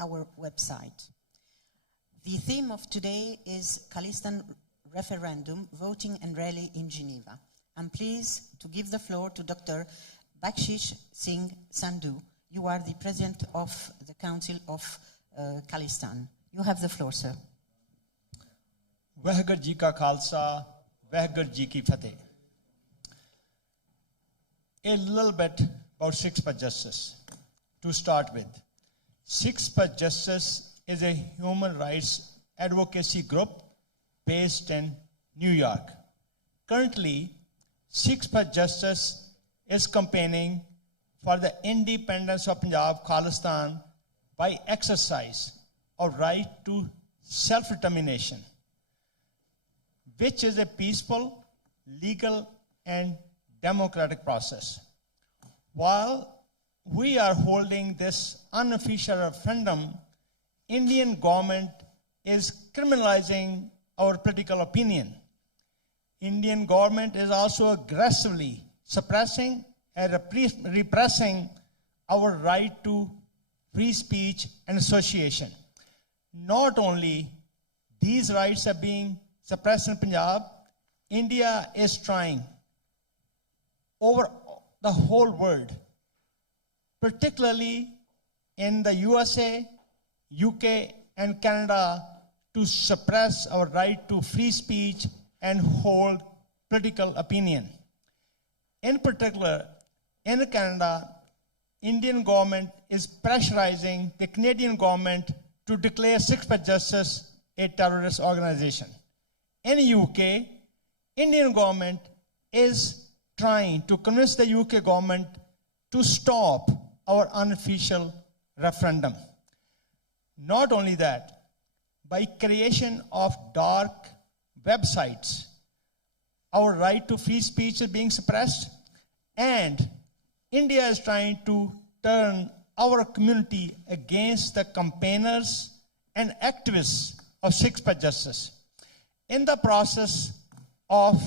our website. The theme of today is Khalistan Referendum, Voting and Rally in Geneva. I'm pleased to give the floor to Dr. Bakhshish Singh Sandhu. You are the President of the Council of Khalistan. You have the floor, sir. Waheguru Ji Ka Khalsa, Waheguru Ji Ki Fateh. A little bit about Sikhs for Justice. To start with, Sikhs for Justice is a human rights advocacy group based in New York. Currently, Sikhs for Justice is campaigning for the independence of Punjab, Khalistan, by exercise of right to self-determination, which is a peaceful, legal, and democratic process. While we are holding this unofficial referendum, Indian government is criminalizing our political opinion. Indian government is also aggressively suppressing and repressing our right to free speech and association. Not only these rights are being suppressed in Punjab, India is trying over the whole world, particularly in the USA, UK, and Canada, to suppress our right to free speech and hold political opinion. In particular, in Canada, Indian government is pressurizing the Canadian government to declare Sikhs for Justice a terrorist organization. In UK, Indian government is trying to convince the UK government to stop our unofficial referendum. Not only that, by creation of dark websites, our right to free speech is being suppressed, and India is trying to turn our community against the campaigners and activists of Sikhs for Justice. In the process of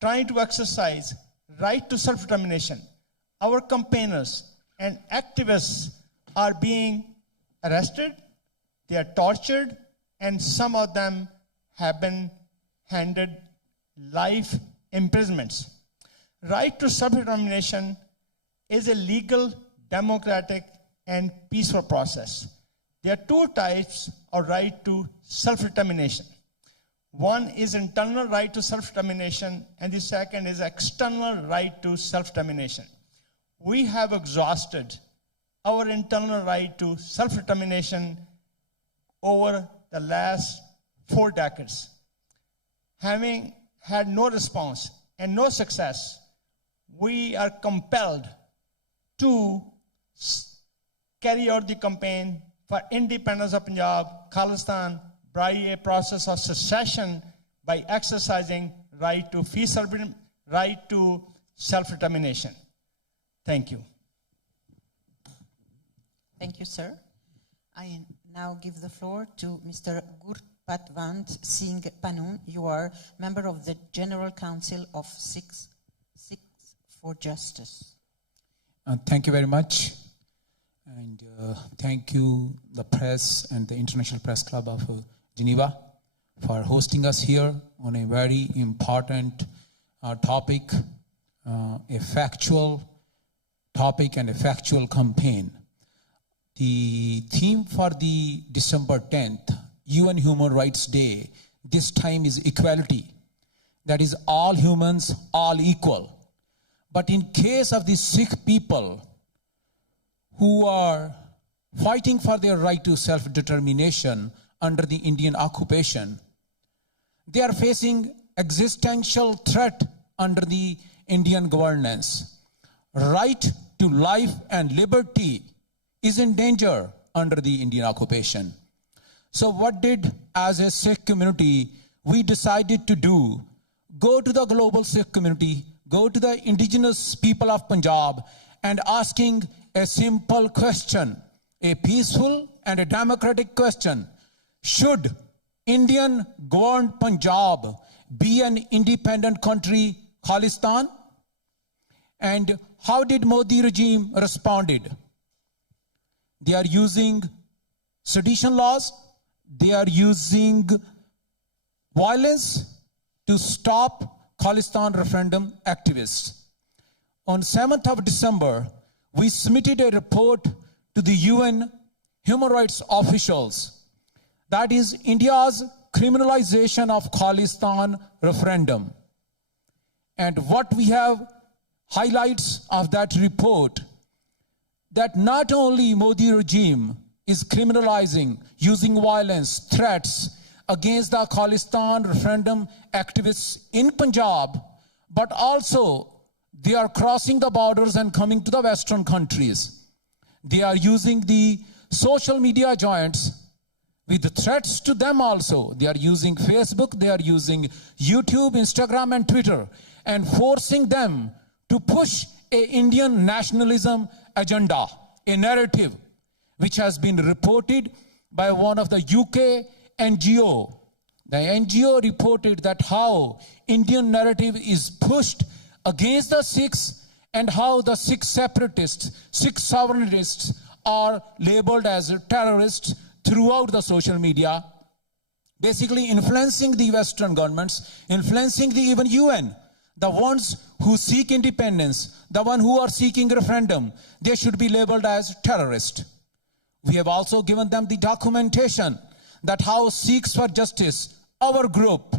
trying to exercise right to self-determination, our campaigners and activists are being arrested, they are tortured, and some of them have been handed life imprisonments. Right to self-determination is a legal, democratic, and peaceful process. There are two types of right to self-determination. One is internal right to self-determination, and the second is external right to self-determination. We have exhausted our internal right to self-determination over the last 4 decades. Having had no response and no success, we are compelled to carry out the campaign for independence of Punjab, Khalistan, by a process of secession by exercising right to self-determination. Thank you. Thank you, sir. I now give the floor to Mr. Gurpatwant Singh Pannun. You are member of the General Council of Sikhs for Justice. Thank you very much. And thank you, the press and the International Press Club of Geneva, for hosting us here on a very important topic, a factual topic and a factual campaign. The theme for the December 10th UN Human Rights Day this time is equality. That is, all humans, all equal. But in case of the Sikh people who are fighting for their right to self-determination under the Indian occupation, they are facing existential threat under the Indian governance. Right to life and liberty is in danger under the Indian occupation. So what did, as a Sikh community, we decided to do? Go to the global Sikh community, go to the indigenous people of Punjab, and asking a simple question, a peaceful and a democratic question. Should Indian governed Punjab be an independent country, Khalistan? And how did Modi regime responded? They are using sedition laws. They are using violence to stop Khalistan referendum activists. On 7th of December, we submitted a report to the UN human rights officials. That is India's criminalization of Khalistan referendum. And what we have highlights of that report, that not only Modi regime is criminalizing, using violence, threats against the Khalistan referendum activists in Punjab, but also they are crossing the borders and coming to the Western countries. They are using the social media giants with the threats to them also. They are using Facebook, they are using YouTube, Instagram, and Twitter, and forcing them to push an Indian nationalism agenda, a narrative which has been reported by one of the UK NGO. The NGO reported that how Indian narrative is pushed against the Sikhs and how the Sikh separatists, Sikh sovereigntists are labeled as terrorists throughout the social media, basically influencing the Western governments, influencing the even UN. The ones who seek independence, the ones who are seeking referendum, they should be labeled as terrorists. We have also given them the documentation that how Sikhs for Justice, our group,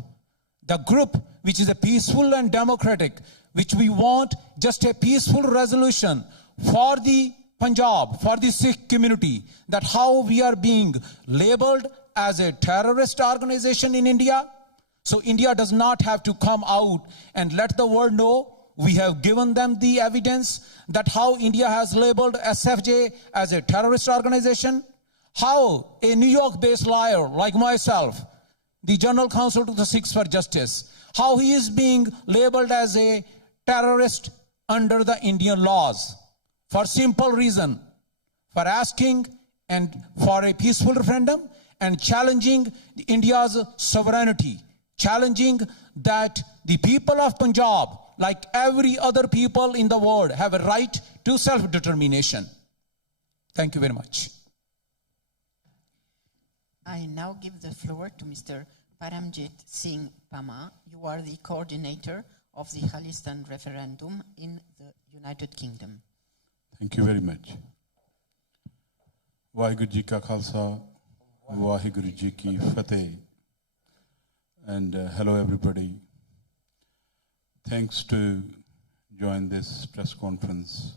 the group which is a peaceful and democratic, which we want just a peaceful resolution for the Punjab, for the Sikh community, that how we are being labeled as a terrorist organization in India. So India does not have to come out and let the world know. We have given them the evidence that how India has labeled SFJ as a terrorist organization, how a New York-based lawyer like myself, the General Counsel to the Sikhs for Justice, how he is being labeled as a terrorist under the Indian laws for simple reason, for asking and for a peaceful referendum and challenging India's sovereignty, challenging that the people of Punjab, like every other people in the world, have a right to self-determination. Thank you very much. I now give the floor to Mr. Paramjeet Singh Pamma. You are the coordinator of the Khalistan Referendum in the United Kingdom. Thank you very much. Waheguru Ji Ka Khalsa, Waheguru Ji Ki Fateh. And hello everybody. Thanks to join this press conference.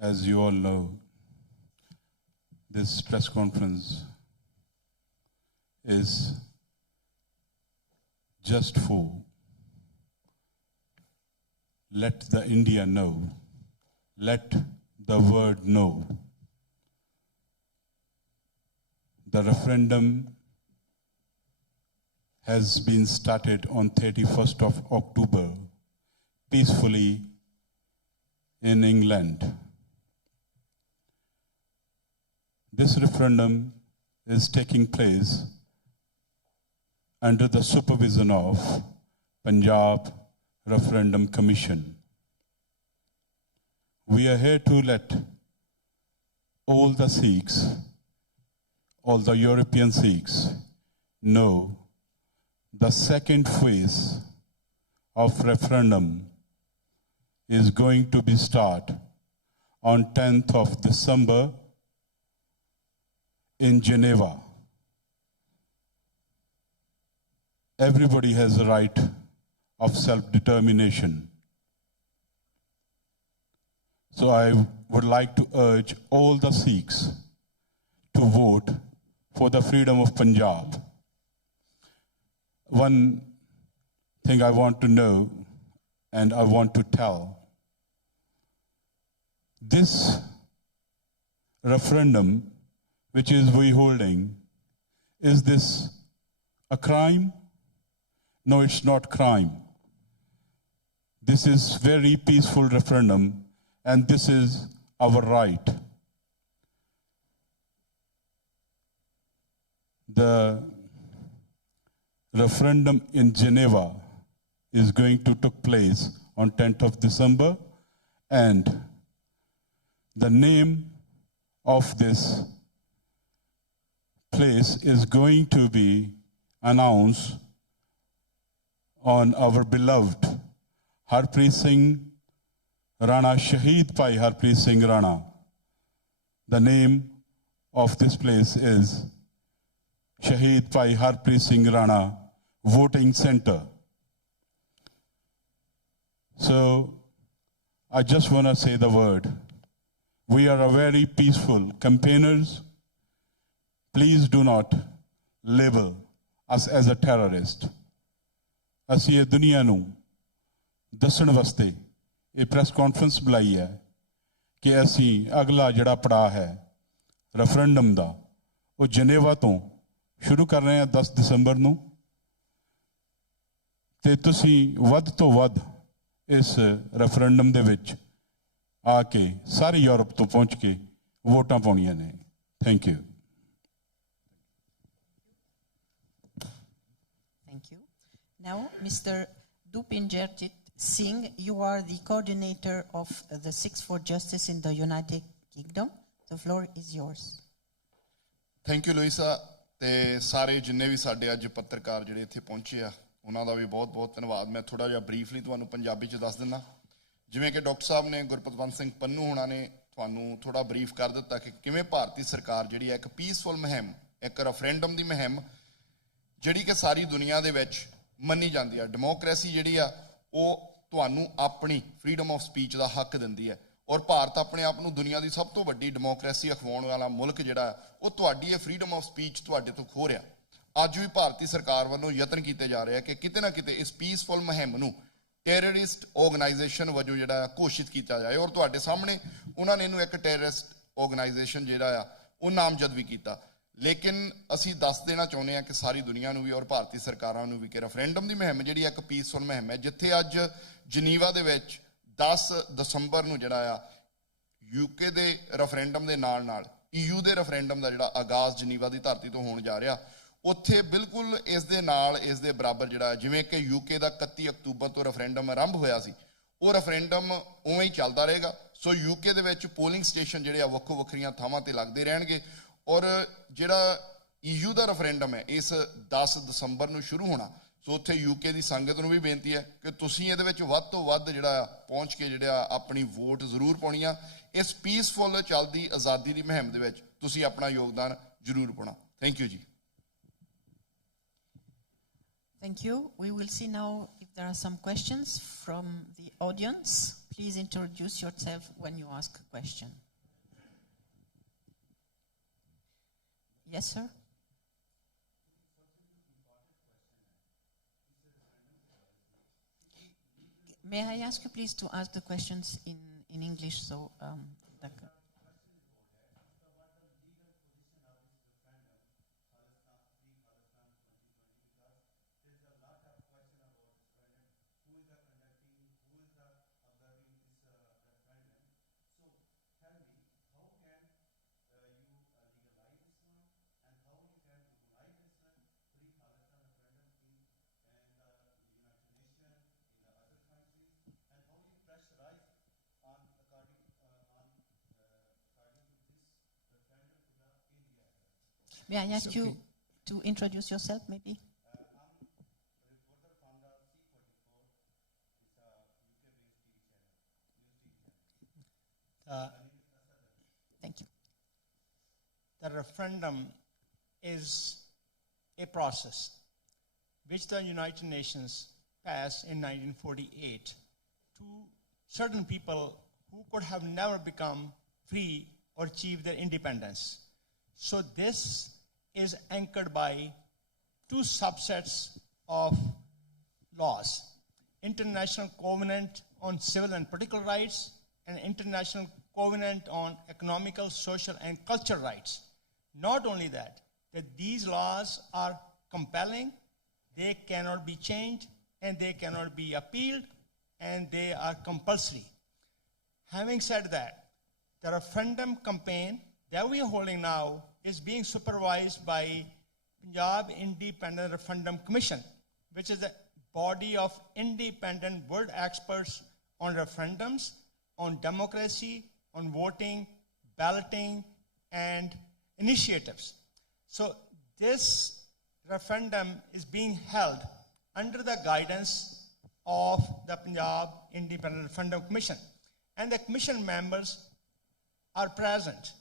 As you all know, this press conference is just for let the India know, let the world know. The referendum has been started on 31st of October peacefully in England. This referendum is taking place under the supervision of Punjab Referendum Commission. We are here to let all the Sikhs, all the European Sikhs, know the second phase of referendum is going to be started on 10th of December in Geneva. Everybody has a right of self-determination. So I would like to urge all the Sikhs to vote for the freedom of Punjab. One thing I want to know and I want to tell, this referendum which is we holding, is this a crime? No, it's not crime. This is very peaceful referendum and this is our right. The referendum in Geneva is going to take place on 10th of December, and the name of this place is going to be announced on our beloved Harpreet Singh Rana, Shaheed Bhai Harpreet Singh Rana. The name of this place is Shaheed Bhai Harpreet Singh Rana Voting Center. So I just want to say the word. We are a very peaceful campaigners. Please do not label us as a terrorist. ਅਸੀਂ ਇਹ ਦੁਨੀਆ ਨੂੰ ਦੱਸਣ ਵਾਸਤੇ ਇਹ press conference ਬੁਲਾਈ ਹੈ ਕਿ ਅਸੀਂ ਅਗਲਾ ਜਿਹੜਾ ਪੜਾਅ ਹੈ ਰੈਫਰੈਂਡਮ ਦਾ ਉਹ ਜਨੇਵਾ ਤੋਂ ਸ਼ੁਰੂ ਕਰ ਰਹੇ ਹਾਂ 10 ਦਸੰਬਰ ਨੂੰ ਤੇ ਤੁਸੀਂ ਵੱਧ ਤੋਂ ਵੱਧ ਇਸ ਰੈਫਰੈਂਡਮ ਦੇ ਵਿੱਚ ਆ ਕੇ ਸਾਰੇ ਯੂਰਪ ਤੋਂ ਪਹੁੰਚ ਕੇ ਵੋਟਾਂ ਪਾਉਣੀਆਂ ਨੇ thank you Now, Mr. Dupinderjit Singh, you are the coordinator of the Sikhs for Justice in the United Kingdom. The floor is yours. Thank you, Louisa. ਤੇ ਸਾਰੇ ਜਿੰਨੇ ਵੀ ਸਾਡੇ ਅੱਜ ਪੱਤਰਕਾਰ ਜਿਹੜੇ ਇੱਥੇ ਪਹੁੰਚੇ ਆ ਉਹਨਾਂ ਦਾ ਵੀ ਬਹੁਤ-ਬਹੁਤ ਧੰਨਵਾਦ। ਮੈਂ ਥੋੜਾ ਜਿਹਾ ਬਰੀਫਲੀ ਤੁਹਾਨੂੰ ਪੰਜਾਬੀ ਚ ਦੱਸ ਦਿੰਦਾ। ਜਿਵੇਂ ਕਿ ਡਾਕਟਰ ਸਾਹਿਬ ਨੇ ਗੁਰਪਤਵੰਤ ਸਿੰਘ ਪੰਨੂ ਹੋਣਾ ਨੇ ਤੁਹਾਨੂੰ ਥੋੜਾ ਬਰੀਫ ਕਰ ਦਿੱਤਾ ਕਿ ਕਿਵੇਂ ਭਾਰਤੀ ਸਰਕਾਰ ਜਿਹੜੀ ਹੈ ਇੱਕ ਪੀਸਫੁਲ ਮੁਹਿੰਮ ਇੱਕ ਰੈਫਰੈਂਡਮ ਦੀ ਮੁਹਿੰਮ ਜਿਹੜੀ ਕਿ ਸਾਰੀ ਦੁਨੀਆ ਦੇ ਵਿੱਚ ਮੰਨੀ ਜਾਂਦੀ ਹੈ। ਡੈਮੋਕ੍ਰੇਸੀ ਜਿਹੜੀ ਆ ਉਹ ਤੁਹਾਨੂੰ ਆਪਣੀ ਫਰੀडम ਆਫ ਸਪੀਚ ਦਾ ਹੱਕ ਦਿੰਦੀ ਹੈ ਔਰ ਭਾਰਤ ਆਪਣੇ ਆਪ ਨੂੰ ਦੁਨੀਆ ਦੀ ਸਭ ਤੋਂ ਵੱਡੀ ਡੈਮੋਕ੍ਰੇਸੀ ਅਖਵਾਉਣ ਵਾਲਾ ਮੁਲਕ ਜਿਹੜਾ ਉਹ ਤੁਹਾਡੀ ਇਹ ਫਰੀडम ਆਫ ਸਪੀਚ ਤੁਹਾਡੇ ਤੋਂ ਖੋਹ ਰਿਹਾ। ਅੱਜ ਵੀ ਭਾਰਤੀ ਸਰਕਾਰ ਵੱਲੋਂ ਯਤਨ ਕੀਤੇ ਜਾ ਰਹੇ ਆ ਕਿ ਕਿਤੇ ਨਾ ਕਿਤੇ ਇਸ ਪੀਸਫੁਲ ਮੁਹਿੰਮ ਨੂੰ ਟੈਰਰਿਸਟ ਆਰਗੇਨਾਈਜੇਸ਼ਨ ਵਜੋਂ ਜਿਹੜਾ ਘੋਸ਼ਿਤ ਕੀਤਾ ਜਾਏ ਔਰ ਤੁਹਾਡੇ ਸਾਹਮਣੇ ਉਹਨਾਂ ਨੇ ਇਹਨੂੰ ਇੱਕ ਟੈਰਰਿਸਟ ਆਰਗੇਨਾਈਜੇਸ਼ਨ ਜਿਹੜਾ ਆ ਉਹ ਨਾਮਜ਼ਦ ਵੀ ਕੀਤਾ। ਲੇਕਿਨ ਅਸੀਂ ਦੱਸ ਦੇਣਾ ਚਾਹੁੰਦੇ ਹਾਂ ਕਿ ਸਾਰੀ ਦੁਨੀਆ ਨੂੰ ਵੀ ਔਰ ਭਾਰਤੀ ਸਰਕਾਰਾਂ ਨੂੰ ਵੀ ਕਿ ਰੈਫਰੈਂਡਮ ਦੀ ਮੁਹਿੰਮ ਜਿਹੜੀ ਇੱਕ ਪੀਸਫੁਲ ਮੁਹਿੰਮ ਹੈ ਜਿੱਥੇ ਅੱਜ ਜਨੀਵਾ ਦੇ ਵਿੱਚ 10 ਦਸੰਬਰ ਨੂੰ ਜਿਹੜਾ ਆ ਯੂਕੇ ਦੇ ਰੈਫਰੈਂਡਮ ਦੇ ਨਾਲ ਨਾਲ EU ਦੇ ਰੈਫਰੈਂਡਮ ਦਾ ਜਿਹੜਾ ਆਗਾਜ਼ ਜਨੀਵਾ ਦੀ ਧਰਤੀ ਤੋਂ ਹੋਣ ਜਾ ਰਿਹਾ ਉੱਥੇ ਬਿਲਕੁਲ ਇਸ ਦੇ ਨਾਲ ਇਸ ਦੇ ਬਰਾਬਰ ਜਿਹੜਾ ਜਿਵੇਂ ਕਿ ਯੂਕੇ ਦਾ 31 ਅਕਤੂਬਰ ਤੋਂ ਰੈਫਰੈਂਡਮ ਆਰੰਭ ਹੋਇਆ ਸੀ ਉਹ ਰੈਫਰੈਂਡਮ ਉਵੇਂ ਹੀ ਚੱਲਦਾ ਰਹੇਗਾ। ਸੋ ਯੂਕੇ ਦੇ ਵਿੱਚ ਪੋਲਿੰਗ ਸਟੇਸ਼ਨ ਜਿਹੜੇ ਆ ਵੱਖੋ ਵੱਖਰੀਆਂ ਥਾਵਾਂ ਤੇ ਲੱਗਦੇ ਰਹਿਣਗੇ ਔਰ ਜਿਹੜਾ EU ਦਾ ਰੈਫਰੈਂਡਮ ਹੈ ਇਸ 10 ਦਸੰਬਰ ਨੂੰ ਸ਼ੁਰੂ ਹੋਣਾ। ਸੋ ਉੱਥੇ ਯੂਕੇ ਦੀ ਸੰਗਤ ਨੂੰ ਵੀ ਬੇਨਤੀ ਹੈ ਕਿ ਤੁਸੀਂ ਇਹਦੇ ਵਿੱਚ ਵੱਧ ਤੋਂ ਵੱਧ ਜਿਹੜਾ ਪਹੁੰਚ ਕੇ ਜਿਹੜਾ ਆਪਣੀ ਵੋਟ ਜ਼ਰੂਰ ਪਾਉਣੀ ਆ। ਇਸ ਪੀਸਫੁਲ ਚੱਲਦੀ ਆਜ਼ਾਦੀ ਦੀ ਮੁਹਿੰਮ ਦੇ ਵਿੱਚ ਤੁਸੀਂ ਆਪਣਾ ਯੋਗਦਾਨ ਜ਼ਰੂਰ ਪਾਉਣਾ। ਥੈਂਕ ਯੂ ਜੀ। Thank you. We will see now if there are some questions from the audience. Please introduce yourself when you ask a question. Yes, sir. May I ask you please to ask the questions in English so May I ask you to introduce yourself, maybe? Thank you. The referendum is a process which the United Nations passed in 1948 to certain people who could have never become free or achieve their independence. So this is anchored by two subsets of laws: International Covenant on Civil and Political Rights and International Covenant on Economical, Social and Cultural Rights. Not only that these laws are compelling, they cannot be changed and they cannot be appealed and they are compulsory. Having said that, the referendum campaign that we are holding now is being supervised by Punjab Independent Referendum Commission, which is a body of independent world experts on referendums, on democracy, on voting, balloting, and initiatives. So this referendum is being held under the guidance of the Punjab Independent Referendum Commission. And the commission members are present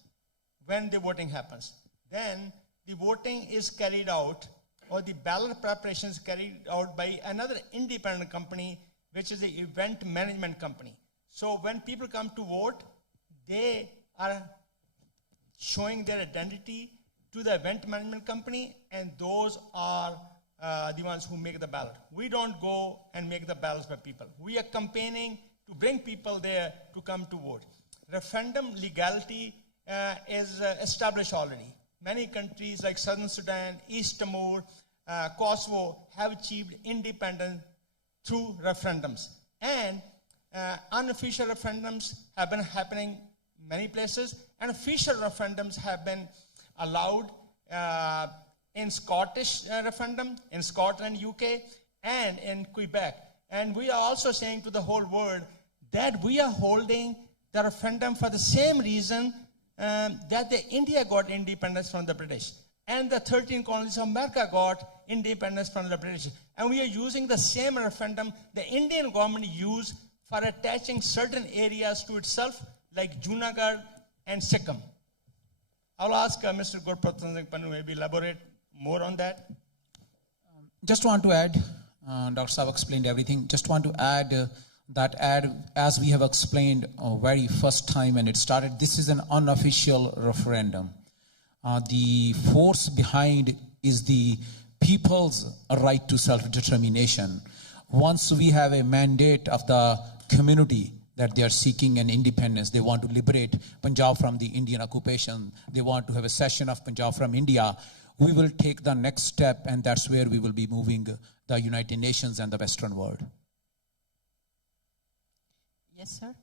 when the voting happens. Then the voting is carried out, or the ballot preparation is carried out by another independent company, which is the event management company. So when people come to vote, they are showing their identity to the event management company, and those are the ones who make the ballot. We don't go and make the ballots for people. We are campaigning to bring people there to come to vote. Referendum legality is established already. Many countries like Southern Sudan, East Timor, Kosovo have achieved independence through referendums. And unofficial referendums have been happening many places, and official referendums have been allowed in Scottish referendum, in Scotland, UK, and in Quebec. And we are also saying to the whole world that we are holding the referendum for the same reason that India got independence from the British, and the 13 colonies of America got independence from the British. And we are using the same referendum the Indian government used for attaching certain areas to itself, like Junagadh and Sikkim. I'll ask Mr. Gurpatwant Singh Pannun maybe elaborate more on that. Just want to add, Dr. Saab explained everything. Just want to add that as we have explained very first time when it started, this is an unofficial referendum. The force behind is the people's right to self-determination. Once we have a mandate of the community that they are seeking an independence, they want to liberate Punjab from the Indian occupation, they want to have a cession of Punjab from India, we will take the next step, and that's where we will be moving the United Nations and the Western world. Yes, sir.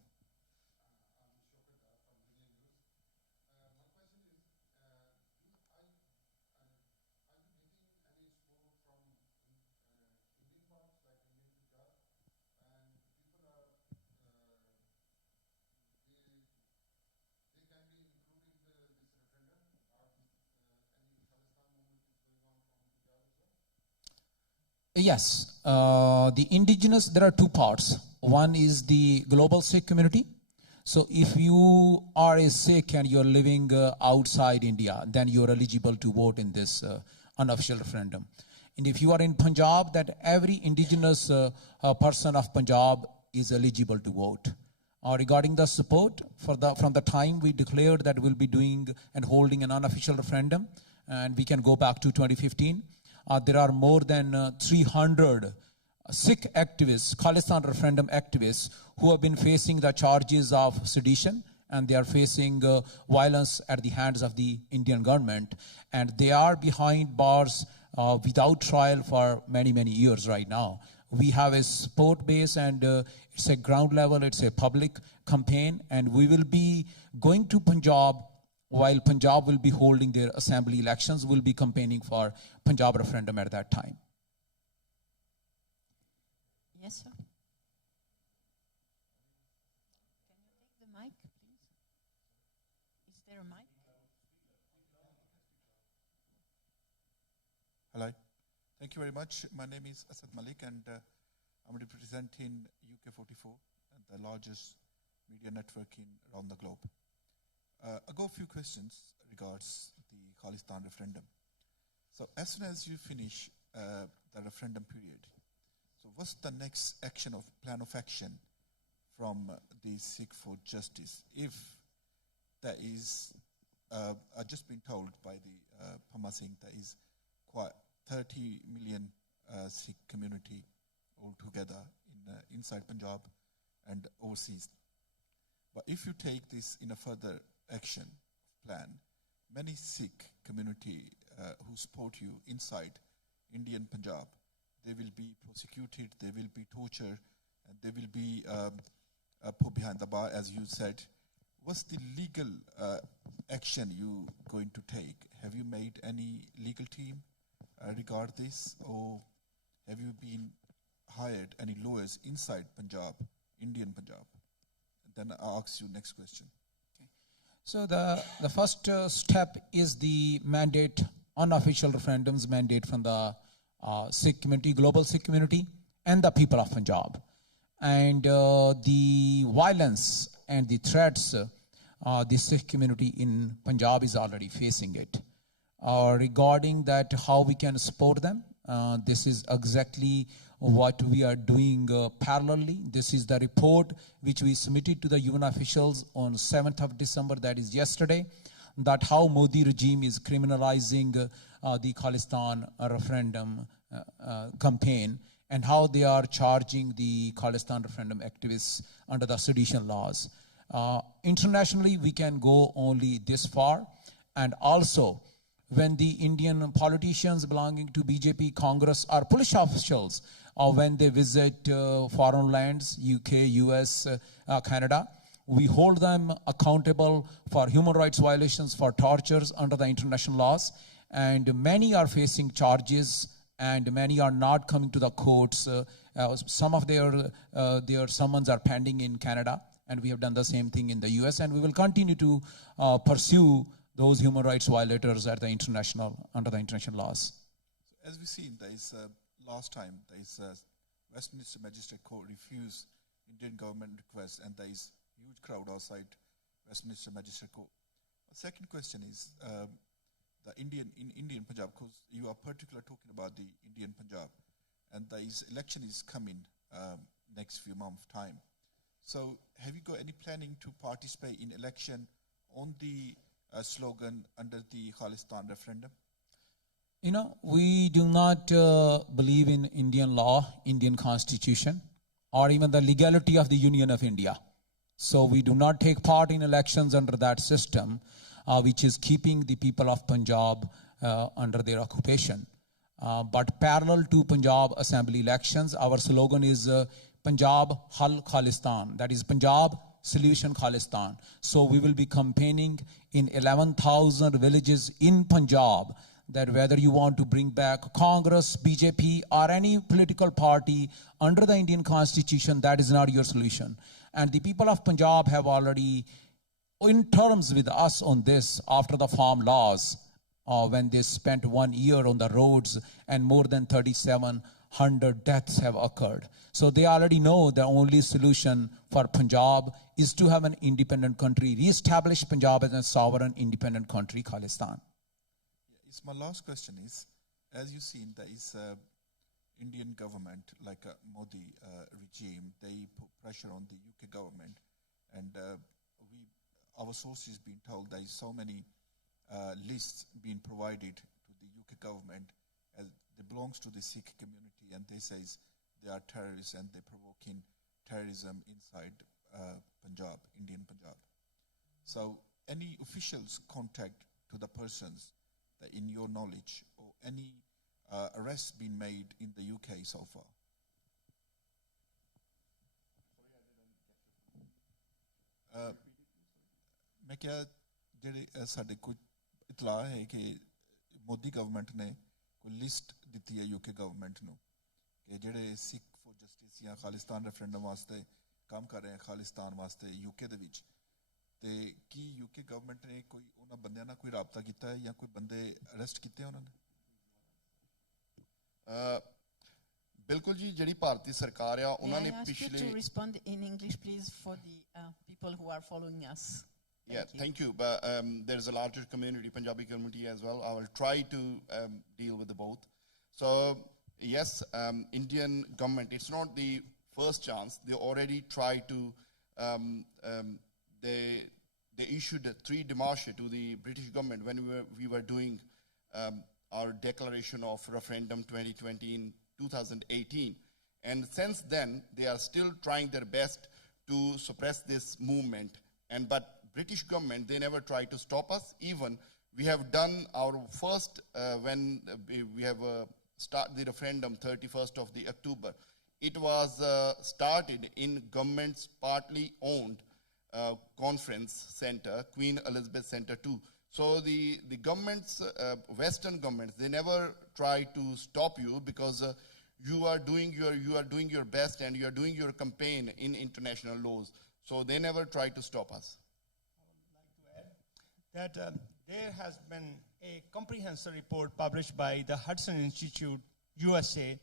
Yes, the indigenous, there are two parts. One is the global Sikh community. So if you are a Sikh and you're living outside India, then you're eligible to vote in this unofficial referendum. And if you are in Punjab, that every indigenous person of Punjab is eligible to vote. Regarding the support, from the time we declared that we'll be doing and holding an unofficial referendum, and we can go back to 2015, there are more than 300 Sikh activists, Khalistan Referendum activists, who have been facing the charges of sedition, and they are facing violence at the hands of the Indian government. And they are behind bars without trial for many, many years right now. We have a support base, and it's a ground level, it's a public campaign, and we will be going to Punjab. While Punjab will be holding their assembly elections, we'll be campaigning for Punjab referendum at that time. Yes, sir. Can you take the mic, please? Is there a mic? Hello. Thank you very much. My name is Asad Malik, and I'm representing UK44, the largest media network around the globe. I got a few questions regards the Khalistan referendum. So as soon as you finish the referendum period, so what's the next plan of action from the Sikh for Justice? If there is, I've just been told by the Pamma saying there is quite 30 million Sikh community altogether inside Punjab and overseas. But if you take this in a further action plan, many Sikh community who support you inside Indian Punjab, they will be prosecuted, they will be tortured, and they will be put behind the bar, as you said. What's the legal action you going to take? Have you made any legal team regard this, or have you been hired any lawyers inside Punjab, Indian Punjab? And then I'll ask you next question. So the first step is the mandate, unofficial referendums mandate from the Sikh community, global Sikh community, and the people of Punjab. And the violence and the threats the Sikh community in Punjab is already facing it. Regarding that, how we can support them, this is exactly what we are doing parallelly. This is the report which we submitted to the UN officials on 7th of December, that is yesterday, that how Modi regime is criminalizing the Khalistan referendum campaign, and how they are charging the Khalistan referendum activists under the sedition laws. Internationally, we can go only this far, and also when the Indian politicians belonging to BJP, Congress, or police officials, or when they visit foreign lands, UK, US, Canada, we hold them accountable for human rights violations, for tortures under the international laws, and many are facing charges, and many are not coming to the courts. Some of their summons are pending in Canada, and we have done the same thing in the US, and we will continue to pursue those human rights violators at the under the international laws. So as we see, there is last time, there is Westminster Magistrate Court refused Indian government request, and there is huge crowd outside Westminster Magistrate Court. The second question is in Indian Punjab, because you are particularly talking about the Indian Punjab, and the election is coming next few months' time. So have you got any planning to participate in election on the slogan under the Khalistan referendum? You know, we do not believe in Indian law, Indian constitution, or even the legality of the Union of India. So we do not take part in elections under that system, which is keeping the people of Punjab under their occupation. But parallel to Punjab Assembly elections, our slogan is Punjab Hal Khalistan, that is Punjab Solution Khalistan. So we will be campaigning in 11,000 villages in Punjab, that whether you want to bring back Congress, BJP, or any political party under the Indian constitution, that is not your solution. And the people of Punjab have already in terms with us on this after the farm laws, when they spent 1 year on the roads and more than 3,700 deaths have occurred. So they already know the only solution for Punjab is to have an independent country, re-establish Punjab as a sovereign independent country, Khalistan. Yes, my last question is, as you've seen, there is Indian government, like a Modi regime, they put pressure on the UK government, and our sources been told there is so many lists being provided to the UK government as they belongs to the Sikh community, and they says they are terrorists and they're provoking terrorism inside Punjab, Indian Punjab. So any officials contact to the persons that in your knowledge, or any arrests been made in the UK so far? मैं क्या जेडे साडे कोई इतला है कि Modi government ने कोई लिस्ट दी है यूके गवर्नमेंट नु कि जेडे सिख फॉर जस्टिस या खालिस्तान रेफरेंडम वास्ते काम कर रहे हैं खालिस्तान वास्ते यूके दे विच, ते की यूके गवर्नमेंट ने कोई उन्हां बंदियां नाल कोई राबता कीता है या कोई बंदे अरेस्ट कीते हैं उन्होंने? बिल्कुल जी, जिहड़ी भारतीय सरकार आ उन्हां ने पिछले to respond in English please for the people who are following us. Thank you. But there's a larger community, Punjabi community as well. I will try to deal with the both. So yes, Indian government, it's not the first chance. They already tried to, they issued 3 démarches to the British government when we were doing our declaration of referendum 2020 in 2018. And since then, they are still trying their best to suppress this movement. But British government, they never try to stop us. Even we have done our first, when we have started the referendum 31st of the October. It was started in government's partly owned conference center, Queen Elizabeth Center 2. So the governments, Western governments, they never try to stop you because you are doing your best and you are doing your campaign in international laws. So they never try to stop us. that there has been a comprehensive report published by the Hudson Institute, USA,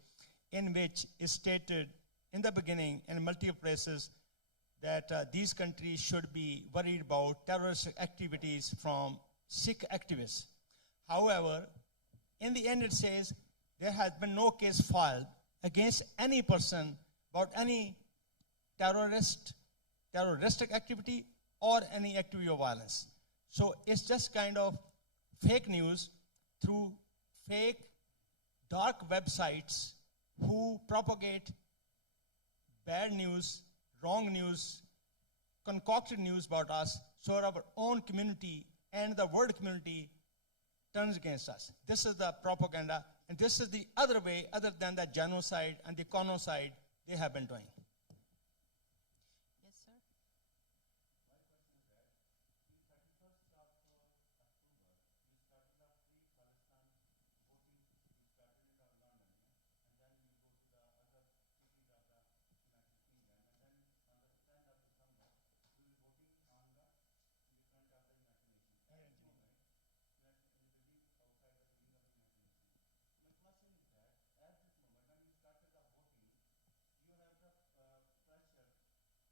in which is stated in the beginning in multiple places that these countries should be worried about terrorist activities from Sikh activists. However, in the end it says there has been no case filed against any person about any terroristic activity or any activity of violence. So it's just kind of fake news through fake, dark websites who propagate bad news, wrong news, concocted news about us, so our own community and the world community turns against us. This is the propaganda, and this is the other way, other than the genocide and the econocide they have been doing. Yes, sir. My question is that in 31st of October, we started a free Khalistan voting. We started in London, and then we go to the other cities of the United Kingdom, and then on the 10th of December, we will voting on the in front of the United Nations. At this moment, that is the lead outside of the United Nations. My question is that at this moment,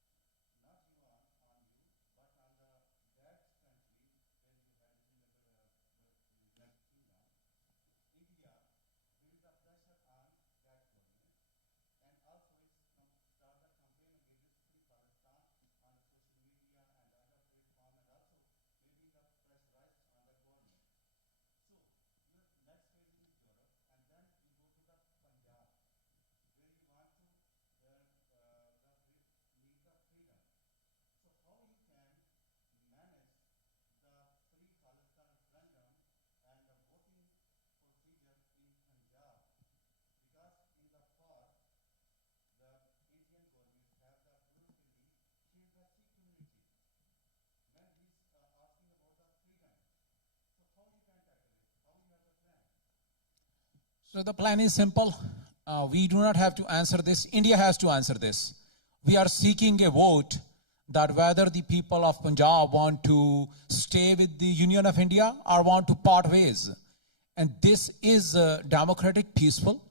when you started the voting, you have the pressure not you on you, but on the that country when you had in the United Kingdom, India, there is a pressure on that government, and also it's start the campaign against Free Palestine on social media and other platform, and also maybe the pressurize on the government. So your next phase is Europe, and then you go to the Punjab, where you want to need the freedom. So how you can manage the free Khalistan referendum and the voting procedure in Punjab? Because in the past, the Indian government have the brutally killed the Sikh community when he's asking about the freedom. So how you can tackle it? How you have the plan? So the plan is simple. We do not have to answer this. India has to answer this. We are seeking a vote that whether the people of Punjab want to stay with the Union of India or want to part ways. And this is democratic, peaceful.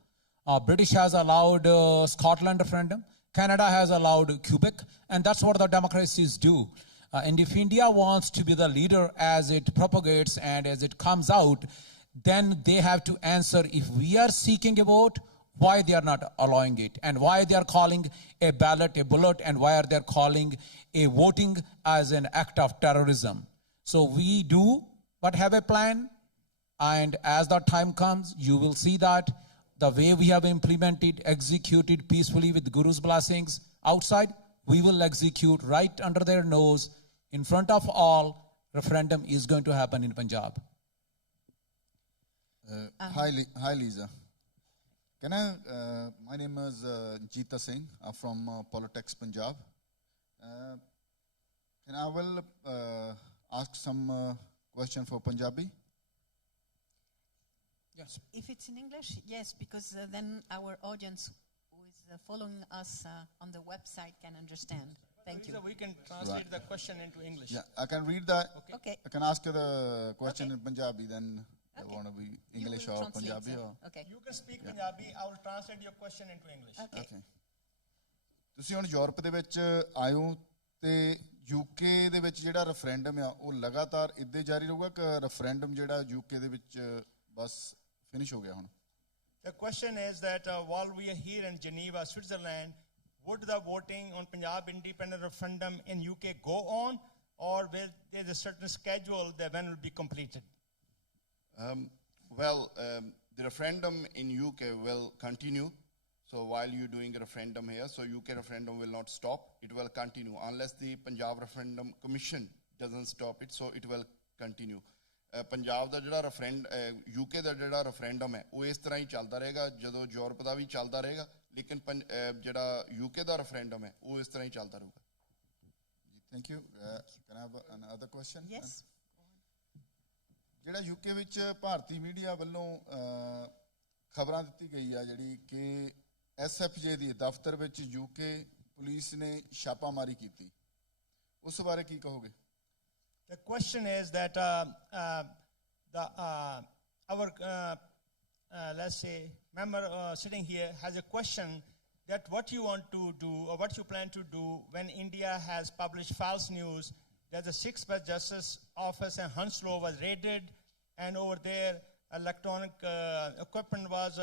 British has allowed Scotland referendum. Canada has allowed Quebec. And that's what the democracies do. And if India wants to be the leader as it propagates and as it comes out, then they have to answer if we are seeking a vote, why they are not allowing it, and why they are calling a ballot a bullet, and why are they calling a voting as an act of terrorism. So we do but have a plan, and as the time comes, you will see that the way we have implemented, executed peacefully with Guru's blessings outside, we will execute right under their nose, in front of all. Referendum is going to happen in Punjab. Hi Lisa. Can I, my name is Jeeta Singh. I'm from Politics Punjab. Can I will ask some question for Punjabi? Yes. If it's in English, yes, because then our audience who is following us on the website can understand. Thank you. We can translate the question into English. Yeah, I can read that. Okay. I can ask you the question Okay. in Punjabi, then I Okay. want to be You English will or translate, Punjabi sir. or... Okay. You can speak Punjabi. I will translate your question into English. Okay. Okay. ਤੁਸੀਂ ਹੁਣ Europe ਦੇ ਵਿੱਚ ਆਏ ਹੋ ਤੇ UK ਦੇ ਵਿੱਚ ਜਿਹੜਾ ਰੈਫਰੈਂਡਮ ਆ ਉਹ ਲਗਾਤਾਰ ਇੱਦਾਂ ਜਾਰੀ ਰਹੂਗਾ ਕਿ ਰੈਫਰੈਂਡਮ ਜਿਹੜਾ ਯੂਕੇ ਦੇ ਵਿੱਚ ਬਸ ਫਿਨਿਸ਼ ਹੋ ਗਿਆ ਹੁਣ? The question is that while we are here in Geneva, Switzerland, would the voting on Punjab independent referendum in UK go on, or will there a certain schedule that when will be completed? The referendum in UK will continue. So while you're doing a referendum here, so UK referendum will not stop. It will continue unless the Punjab Referendum Commission doesn't stop it. So it will continue. Punjab ਦਾ ਜਿਹੜਾ UK ਦਾ ਜਿਹੜਾ referendum ਹੈ ਉਹ ਇਸ ਤਰ੍ਹਾਂ ਹੀ ਚੱਲਦਾ ਰਹੇਗਾ, ਜਦੋਂ Europe ਦਾ ਵੀ ਚੱਲਦਾ ਰਹੇਗਾ, ਲੇਕਿਨ ਜਿਹੜਾ UK ਦਾ referendum ਹੈ ਉਹ ਇਸ ਤਰ੍ਹਾਂ ਹੀ ਚੱਲਦਾ ਰਹੂਗਾ. Thank you. Can I have another question? Yes. ਜਿਹੜਾ ਯੂਕੇ ਵਿੱਚ ਭਾਰਤੀ ਮੀਡੀਆ ਵੱਲੋਂ ਖਬਰਾਂ ਦਿੱਤੀ ਗਈ ਆ ਜਿਹੜੀ ਕਿ SFJ ਦੀ ਦਫ਼ਤਰ ਵਿੱਚ ਯੂਕੇ ਪੁਲਿਸ ਨੇ ਛਾਪਾਮਾਰੀ ਕੀਤੀ, ਉਸ ਬਾਰੇ ਕੀ ਕਹੋਗੇ? The question is that let's say, member sitting here has a question that what you want to do or what you plan to do when India has published false news that the Sikhs Justice Office in Hounslow was raided, and over there electronic equipment was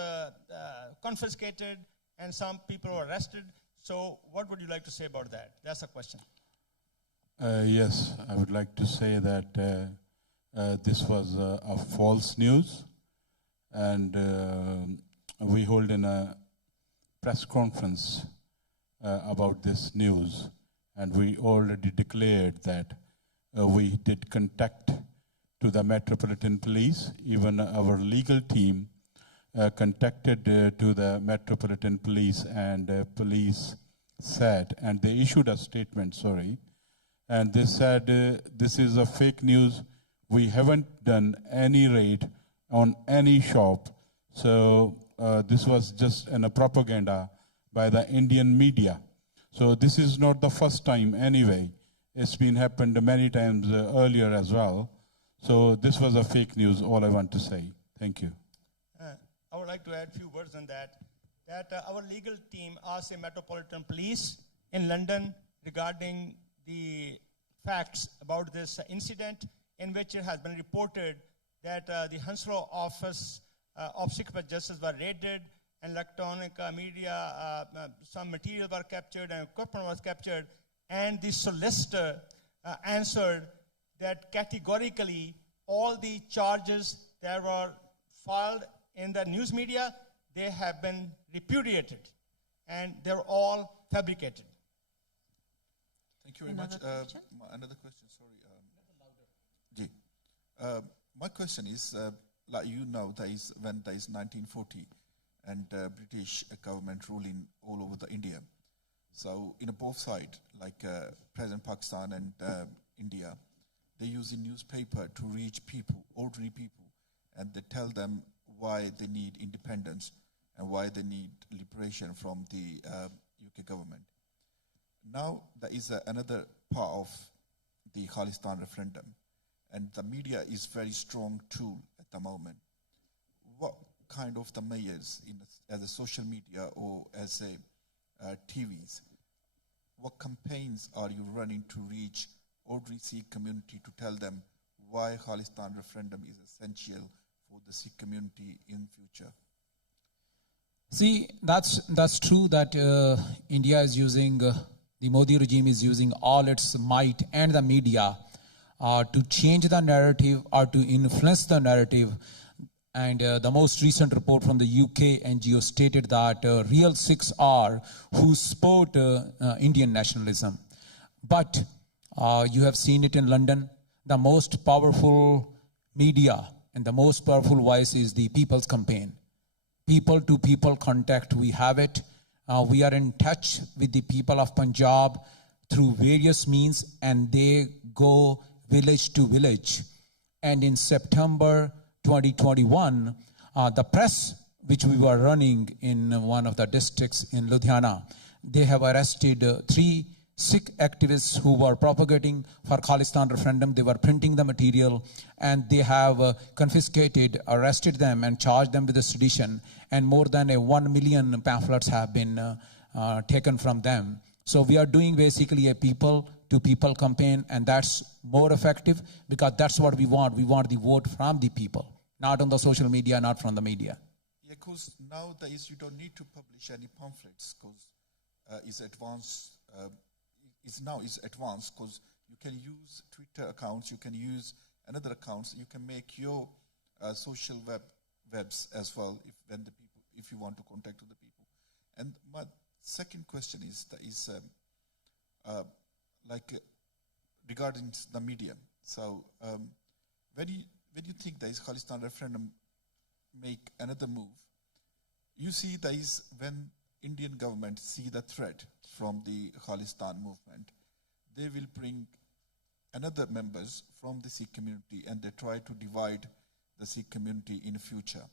confiscated and some people were arrested. So what would you like to say about that? That's the question. Yes, I would like to say that this was a false news, and we hold in a press conference about this news, and we already declared that we did contact to the Metropolitan Police. Even our legal team contacted to the Metropolitan Police, and police said, and they issued a statement, and they said this is a fake news. We haven't done any raid on any shop. So this was just a propaganda by the Indian media. So this is not the first time anyway. It's been happened many times earlier as well. So this was a fake news, all I want to say. Thank you. I would like to add a few words on that. Our legal team asked the Metropolitan Police in London regarding the facts about this incident, in which it has been reported that the Hounslow office of Sikh Justice were raided, and electronic media, some material were captured and equipment was captured, and the solicitor answered that categorically all the charges that were filed in the news media, they have been repudiated, and they're all fabricated. Thank you very much. Another question, sorry. My question is, like you know, when there is 1940 and British government ruling all over the India. So in both sides, like present Pakistan and India, they use a newspaper to reach people, ordinary people, and they tell them why they need independence and why they need liberation from the UK government. Now there is another part of the Khalistan referendum, and the media is very strong tool at the moment. What kind of the measures as a social media or as a TVs, what campaigns are you running to reach ordinary Sikh community to tell them why Khalistan referendum is essential for the Sikh community in future? See, that's true that India is using, the Modi regime is using all its might and the media to change the narrative or to influence the narrative. And the most recent report from the UK NGO stated that real Sikhs are who support Indian nationalism. But you have seen it in London. The most powerful media and the most powerful voice is the People's Campaign. People to people contact, we have it. We are in touch with the people of Punjab through various means, and they go village to village. And in September 2021, the press, which we were running in one of the districts in Ludhiana, they have arrested 3 Sikh activists who were propagating for Khalistan referendum. They were printing the material, and they have confiscated, arrested them and charged them with the sedition, and more than 1 million pamphlets have been taken from them. So we are doing basically a people-to-people campaign, and that's more effective because that's what we want. We want the vote from the people, not on the social media, not from the media. Yeah, because nowadays you don't need to publish any pamphlets because it's advanced. It's advanced because you can use Twitter accounts, you can use another accounts, you can make your social webs as well if you want to contact with the people. And my second question is regarding the media. So when you think there is Khalistan referendum make another move, you see there is when Indian government see the threat from the Khalistan movement, they will bring another members from the Sikh community and they try to divide the Sikh community in the future.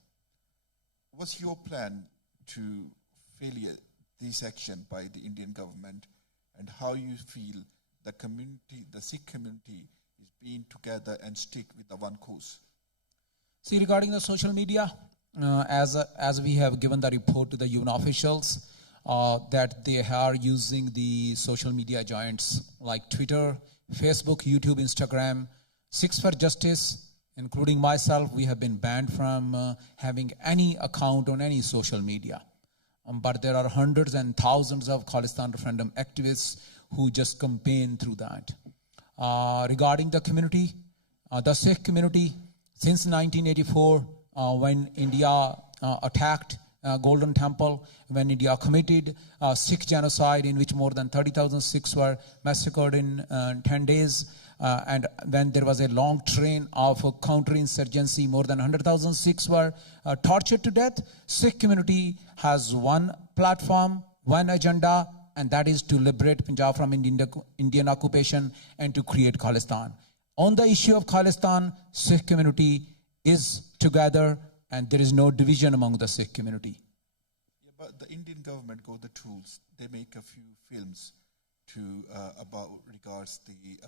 What's your plan to failure this action by the Indian government, and how you feel the community, the Sikh community is being together and stick with the one cause? See, regarding the social media, as we have given the report to the UN officials, that they are using the social media giants like Twitter, Facebook, YouTube, Instagram. Sikhs for Justice, including myself, we have been banned from having any account on any social media. But there are hundreds and thousands of Khalistan Referendum activists who just campaign through that. Regarding the community, the Sikh community, since 1984, when India attacked Golden Temple, when India committed Sikh genocide in which more than 30,000 Sikhs were massacred in 10 days, and when there was a long train of counterinsurgency, more than 100,000 Sikhs were tortured to death. Sikh community has one platform, one agenda, and that is to liberate Punjab from Indian occupation and to create Khalistan. On the issue of Khalistan, Sikh community is together and there is no division among the Sikh community. Yeah, but the Indian government got the tools. They make a few films to about regards the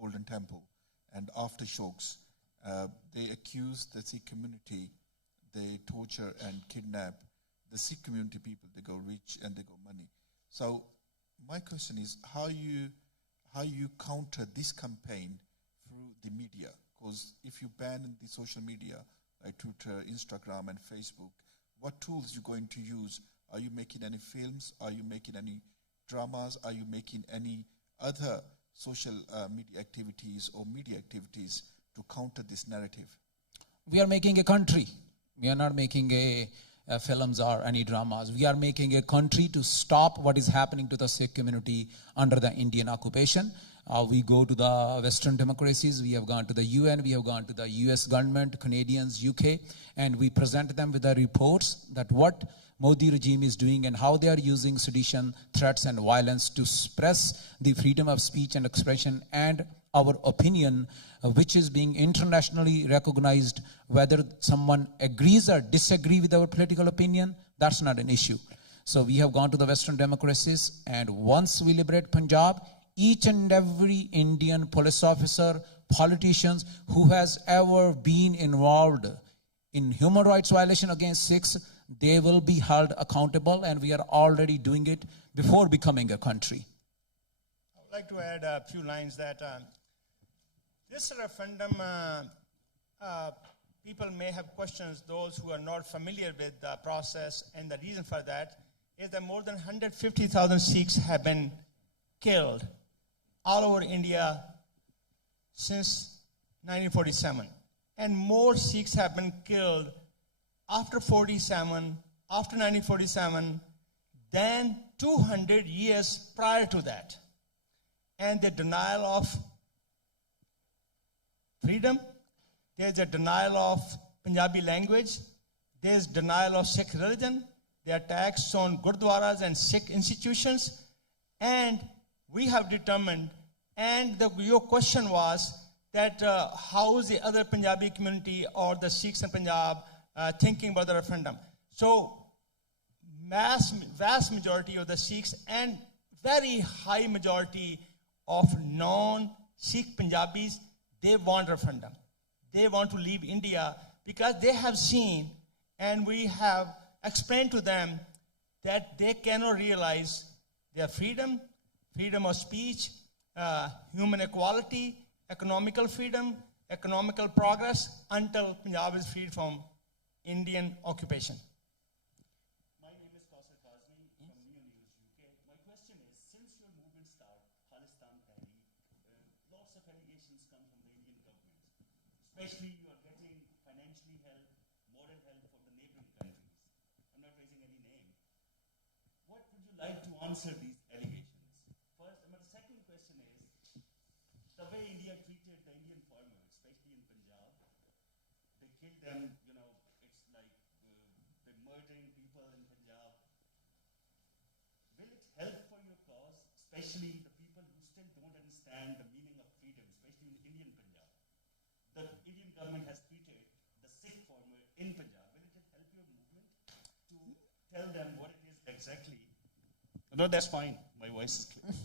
Golden Temple and aftershocks. They accuse the Sikh community, they torture and kidnap the Sikh community people. They go rich and they go money. So my question is how you counter this campaign through the media? Because if you ban the social media like Twitter, Instagram and Facebook, what tools are you going to use? Are you making any films? Are you making any dramas? Are you making any other social media activities or media activities to counter this narrative? We are making a country. We are not making films or any dramas. We are making a country to stop what is happening to the Sikh community under the Indian occupation. We go to the Western democracies, we have gone to the UN, we have gone to the US government, Canadians, UK, and we present them with the reports that what Modi regime is doing and how they are using sedition, threats and violence to suppress the freedom of speech and expression and our opinion, which is being internationally recognized. Whether someone agrees or disagrees with our political opinion, that's not an issue. So we have gone to the Western democracies, and once we liberate Punjab, each and every Indian police officer, politicians who has ever been involved in human rights violation against Sikhs, they will be held accountable, and we are already doing it before becoming a country. I would like to add a few lines that this referendum, people may have questions, those who are not familiar with the process, and the reason for that is that more than 150,000 Sikhs have been killed all over India since 1947. And more Sikhs have been killed after 1947, than 200 years prior to that. And the denial of freedom, there's a denial of Punjabi language, there's denial of Sikh religion, there are attacks on Gurdwaras and Sikh institutions, and we have determined, and your question was that how is the other Punjabi community or the Sikhs in Punjab thinking about the referendum. So vast majority of the Sikhs and very high majority of non-Sikh Punjabis, they want referendum. They want to leave India because they have seen, and we have explained to them that they cannot realize their freedom of speech, human equality, economical freedom, economical progress until Punjab is freed from Indian occupation. My name is Counsel from New News UK. My question is, since your movement started, Khalistan Referendum, lots of allegations come from the Indian government. Especially you are getting financially help, moral help from the neighboring countries. I'm not raising any name. What would you like to answer these allegations? First, my second question is, the way India treated the Indian farmers, especially in Punjab, they killed them, it's like they're murdering people in Punjab. Will it help for your cause, especially the people who still don't understand the meaning of freedom, especially in Indian Punjab? The Indian government has treated the Sikh farmer in Punjab. Will it help your movement to tell them what it is exactly? No, that's fine. My voice is clear.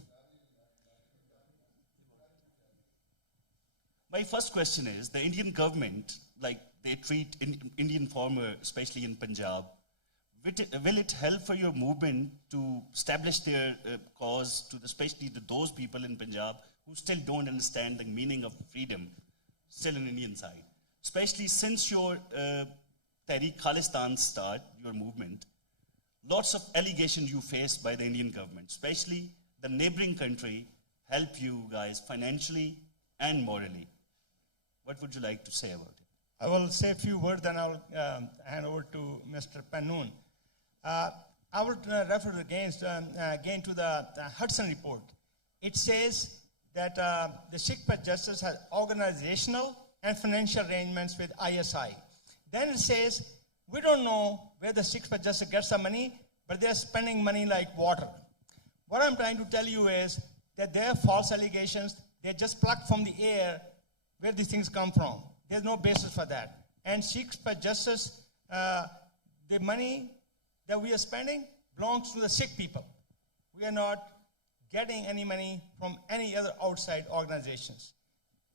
My my first question is, the Indian government, like they treat Indian farmer, especially in Punjab, will it help for your movement to establish their cause, especially to those people in Punjab who still don't understand the meaning of freedom, still on Indian side? Especially since your Khalistan start, your movement, lots of allegations you faced by the Indian government, especially the neighboring country help you guys financially and morally. What would you like to say about it? I will say a few words, then I'll hand over to Mr. Pannun. I would refer again to the Hudson report. It says that the Sikh Justice has organizational and financial arrangements with ISI. Then it says, we don't know where the Sikh Justice gets the money, but they're spending money like water. What I'm trying to tell you is that they're false allegations. They're just plucked from the air where these things come from. There's no basis for that. And Sikh Justice, the money that we are spending belongs to the Sikh people. We are not getting any money from any other outside organizations.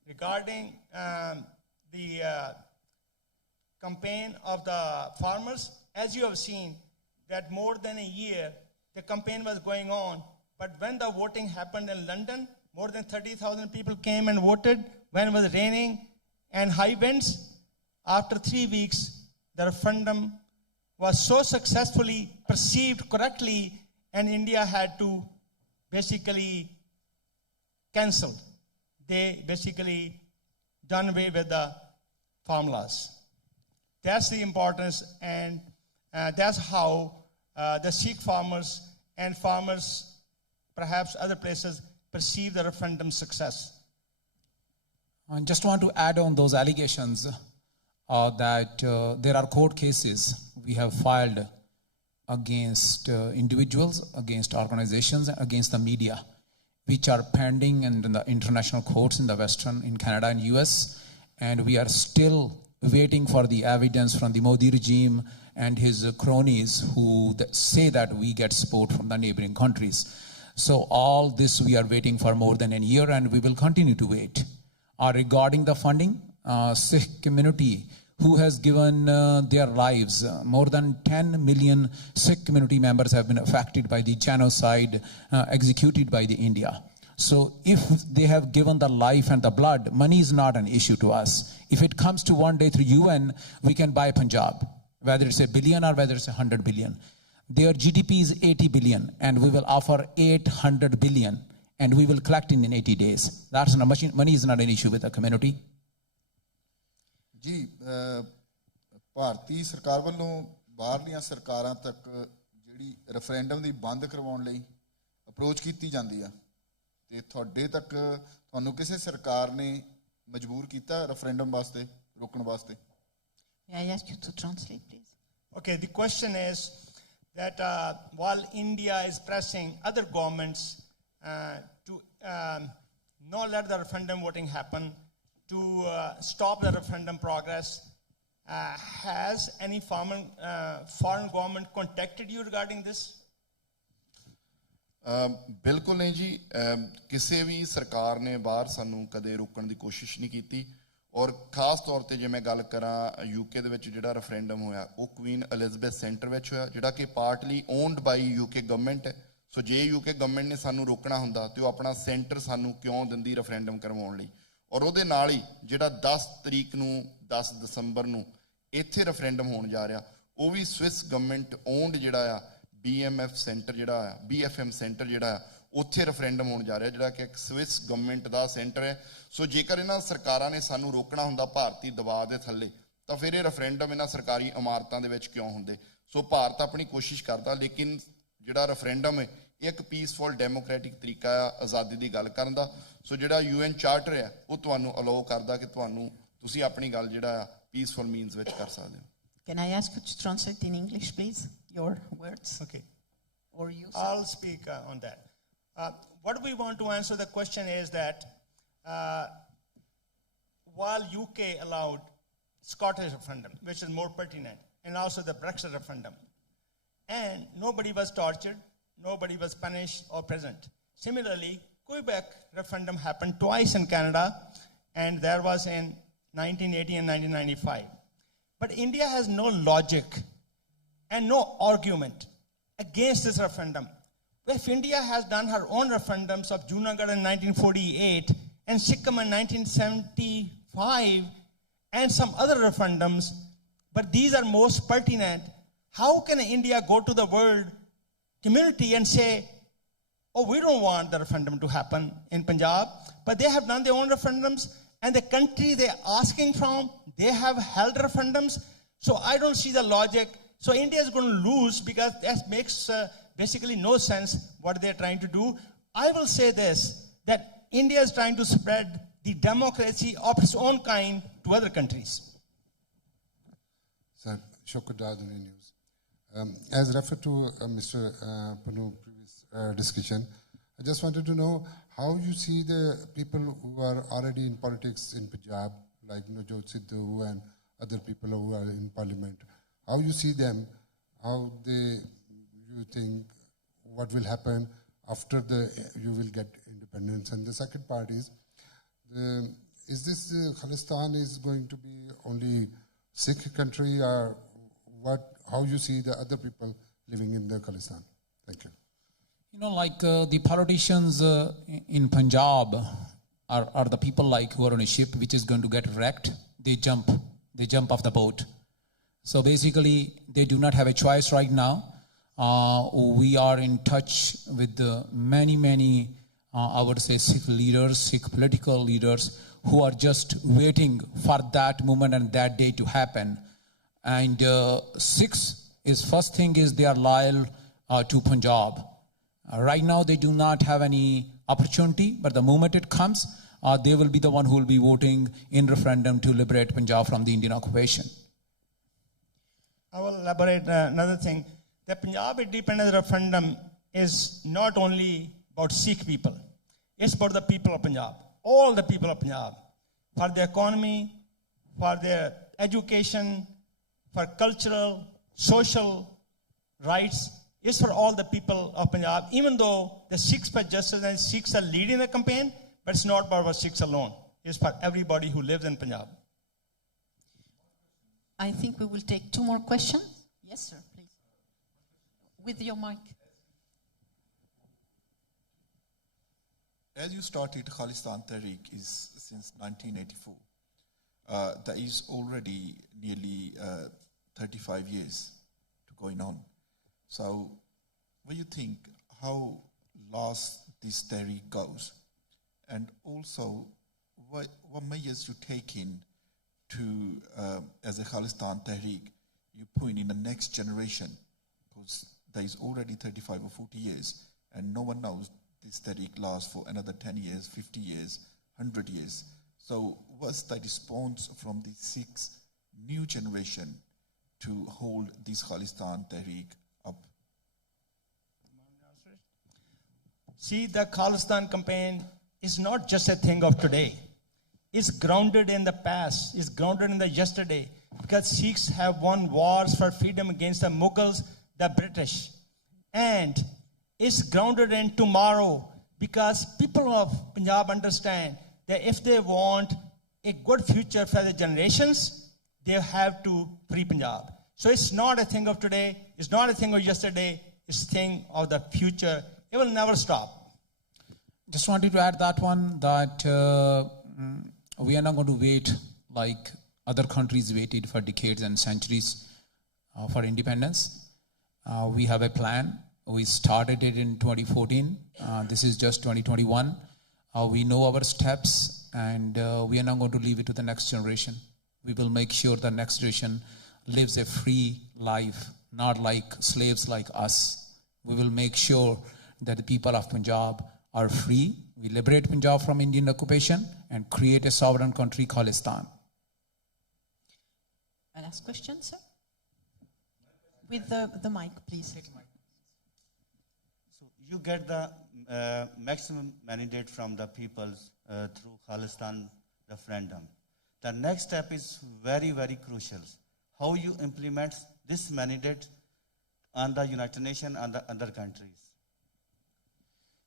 Regarding the campaign of the farmers, as you have seen, that more than a year, the campaign was going on. But when the voting happened in London, more than 30,000 people came and voted when it was raining and high winds. After 3 weeks, the referendum was so successfully perceived correctly, and India had to basically cancel. They basically done away with the formulas. That's the importance, and that's how the Sikh farmers and farmers, perhaps other places, perceive the referendum success. I just want to add on those allegations that there are court cases we have filed against individuals, against organizations, against the media, which are pending in the international courts in the Western, in Canada and US, and we are still waiting for the evidence from the Modi regime and his cronies who say that we get support from the neighboring countries. So all this we are waiting for more than a year, and we will continue to wait. Regarding the funding, Sikh community who has given their lives, more than 10 million Sikh community members have been affected by the genocide executed by the India. So if they have given the life and the blood, money is not an issue to us. If it comes to one day through UN, we can buy Punjab, whether it's $1 billion or whether it's 100 billion. Their GDP is 80 billion, and we will offer 800 billion, and we will collect in 80 days. That's not much. Money is not an issue with the community. ਜੀ ਭਾਰਤੀ ਸਰਕਾਰ ਵੱਲੋਂ ਬਾਹਰਲੀਆਂ ਸਰਕਾਰਾਂ ਤੱਕ ਜਿਹੜੀ referendum ਦੀ ਬੰਦ ਕਰਵਾਉਣ ਲਈ ਅਪਰੋਚ ਕੀਤੀ ਜਾਂਦੀ ਆ ਤੇ ਤੁਹਾਡੇ ਤੱਕ ਤੁਹਾਨੂੰ ਕਿਸੇ ਸਰਕਾਰ ਨੇ ਮਜਬੂਰ ਕੀਤਾ ਰੈਫਰੈਂਡਮ ਵਾਸਤੇ ਰੋਕਣ ਵਾਸਤੇ? May I ask you to translate, please? Okay, the question is that while India is pressing other governments to not let the referendum voting happen, to stop the referendum progress, has any foreign government contacted you regarding this? ਬਿਲਕੁਲ ਨਹੀਂ ਜੀ, ਕਿਸੇ ਵੀ ਸਰਕਾਰ ਨੇ ਬਾਹਰ ਸਾਨੂੰ ਕਦੇ ਰੋਕਣ ਦੀ ਕੋਸ਼ਿਸ਼ ਨਹੀਂ ਕੀਤੀ। ਔਰ ਖਾਸ ਤੌਰ ਤੇ ਜੇ ਮੈਂ ਗੱਲ ਕਰਾਂ ਯੂਕੇ ਦੇ ਵਿੱਚ ਜਿਹੜਾ ਰੈਫਰੈਂਡਮ ਹੋਇਆ ਉਹ ਕੁਈਨ ਐਲਿਜ਼abeth ਸੈਂਟਰ ਵਿੱਚ ਹੋਇਆ, ਜਿਹੜਾ ਕਿ ਪਾਰਟਲੀ ਓਨਡ ਬਾਈ ਯੂਕੇ ਗਵਰਨਮੈਂਟ ਹੈ। ਸੋ ਜੇ ਯੂਕੇ ਗਵਰਨਮੈਂਟ ਨੇ ਸਾਨੂੰ ਰੋਕਣਾ ਹੁੰਦਾ ਤੇ ਉਹ ਆਪਣਾ ਸੈਂਟਰ ਸਾਨੂੰ ਕਿਉਂ ਦਿੰਦੀ ਰੈਫਰੈਂਡਮ ਕਰਵਾਉਣ ਲਈ। ਔਰ ਉਹਦੇ ਨਾਲ ਹੀ ਜਿਹੜਾ 10 ਤਰੀਕ ਨੂੰ 10 ਦਸੰਬਰ ਨੂੰ ਇੱਥੇ ਰੈਫਰੈਂਡਮ ਹੋਣ ਜਾ ਰਿਹਾ ਉਹ ਵੀ ਸਵਿਸ ਗਵਰਨਮੈਂਟ ਓਨਡ ਜਿਹੜਾ ਆ BMF ਸੈਂਟਰ ਜਿਹੜਾ ਆ BFM ਸੈਂਟਰ ਜਿਹੜਾ ਆ ਉੱਥੇ ਰੈਫਰੈਂਡਮ ਹੋਣ ਜਾ ਰਿਹਾ, ਜਿਹੜਾ ਕਿ ਇੱਕ ਸਵਿਸ ਗਵਰਨਮੈਂਟ ਦਾ ਸੈਂਟਰ ਹੈ। ਸੋ ਜੇਕਰ ਇਹਨਾਂ ਸਰਕਾਰਾਂ ਨੇ ਸਾਨੂੰ ਰੋਕਣਾ ਹੁੰਦਾ ਭਾਰਤੀ ਦਬਾਅ ਦੇ ਥੱਲੇ ਤਾਂ ਫਿਰ ਇਹ ਰੈਫਰੈਂਡਮ ਇਹਨਾਂ ਸਰਕਾਰੀ ਇਮਾਰਤਾਂ ਦੇ ਵਿੱਚ ਕਿਉਂ ਹੁੰਦੇ। ਸੋ ਭਾਰਤ ਆਪਣੀ ਕੋਸ਼ਿਸ਼ ਕਰਦਾ, ਲੇਕਿਨ ਜਿਹੜਾ ਰੈਫਰੈਂਡਮ ਹੈ ਇਹ ਇੱਕ ਪੀਸਫੁਲ ਡੈਮੋਕ੍ਰੈਟਿਕ ਤਰੀਕਾ ਆ ਆਜ਼ਾਦੀ ਦੀ ਗੱਲ ਕਰਨ ਦਾ। ਸੋ ਜਿਹੜਾ UN ਚਾਰਟਰ ਹੈ ਉਹ ਤੁਹਾਨੂੰ ਅਲਾਓ ਕਰਦਾ ਕਿ ਤੁਸੀਂ ਆਪਣੀ ਗੱਲ ਜਿਹੜਾ ਆ ਪੀਸਫੁਲ ਮੀਨਸ ਵਿੱਚ ਕਰ ਸਕਦੇ ਹੋ। Can I ask you to translate in English, please, your words? Okay. Or you? I'll speak on that. What we want to answer the question is that while UK allowed Scottish referendum, which is more pertinent, and also the Brexit referendum, and nobody was tortured, nobody was punished or present. Similarly, Quebec referendum happened twice in Canada, and that was in 1980 and 1995. But India has no logic and no argument against this referendum. If India has done her own referendums of Junagadh in 1948 and Sikkim in 1975 and some other referendums, but these are most pertinent, how can India go to the world community and say, oh, we don't want the referendum to happen in Punjab, but they have done their own referendums, and the country they're asking from, they have held referendums. So I don't see the logic. So India is going to lose because that makes basically no sense what they're trying to do. I will say this, that India is trying to spread the democracy of its own kind to other countries. Sir, Shokadad News. As referred to Mr. Pannun previous discussion, I just wanted to know how you see the people who are already in politics in Punjab, like Navjot Sidhu and other people who are in parliament. How you see them, how you think, what will happen after you will get independence? And the second part is this Khalistan is going to be only Sikh country, or what? How you see the other people living in the Khalistan? Thank you. You know, like the politicians in Punjab are the people like who are on a ship which is going to get wrecked. They jump off the boat. So basically, they do not have a choice right now. We are in touch with many, I would say, Sikh leaders, Sikh political leaders who are just waiting for that moment and that day to happen. And Sikhs first thing is they are loyal to Punjab. Right now, they do not have any opportunity, but the moment it comes, they will be the one who will be voting in referendum to liberate Punjab from the Indian occupation. I will elaborate another thing. The Punjab independence referendum is not only about Sikh people. It's about the people of Punjab, all the people of Punjab, for their economy, for their education, for cultural, social rights. It's for all the people of Punjab, even though the Sikhs for Justice and Sikhs are leading the campaign, but it's not for Sikhs alone. It's for everybody who lives in Punjab. I think we will take 2 more questions. Yes, sir, please. With your mic. As you started, Khalistan Tehreek is since 1984. That is already nearly 35 years to going on. So, what do you think, how last this Tehreek goes? And also, what measures you take in to, as a Khalistan Tehreek, you point in the next generation, because there is already 35 or 40 years, and no one knows this Tehreek lasts for another 10 years, 50 years, 100 years. So what's the response from the Sikhs new generation to hold this Khalistan Tehreek up? See, the Khalistan campaign is not just a thing of today. It's grounded in the past. It's grounded in the yesterday. Because Sikhs have won wars for freedom against the Mughals, the British. And it's grounded in tomorrow. Because people of Punjab understand that if they want a good future for the generations, they have to free Punjab. So it's not a thing of today. It's not a thing of yesterday. It's a thing of the future. It will never stop. Just wanted to add that one, that we are not going to wait like other countries waited for decades and centuries for independence. We have a plan. We started it in 2014. This is just 2021. We know our steps, and we are not going to leave it to the next generation. We will make sure the next generation lives a free life, not like slaves like us. We will make sure that the people of Punjab are free. We liberate Punjab from Indian occupation and create a sovereign country, Khalistan. A last question, sir? With the mic, please. So you get the maximum mandate from the people through Khalistan referendum. The next step is very, very crucial. How you implement this mandate on the United Nations and the other countries.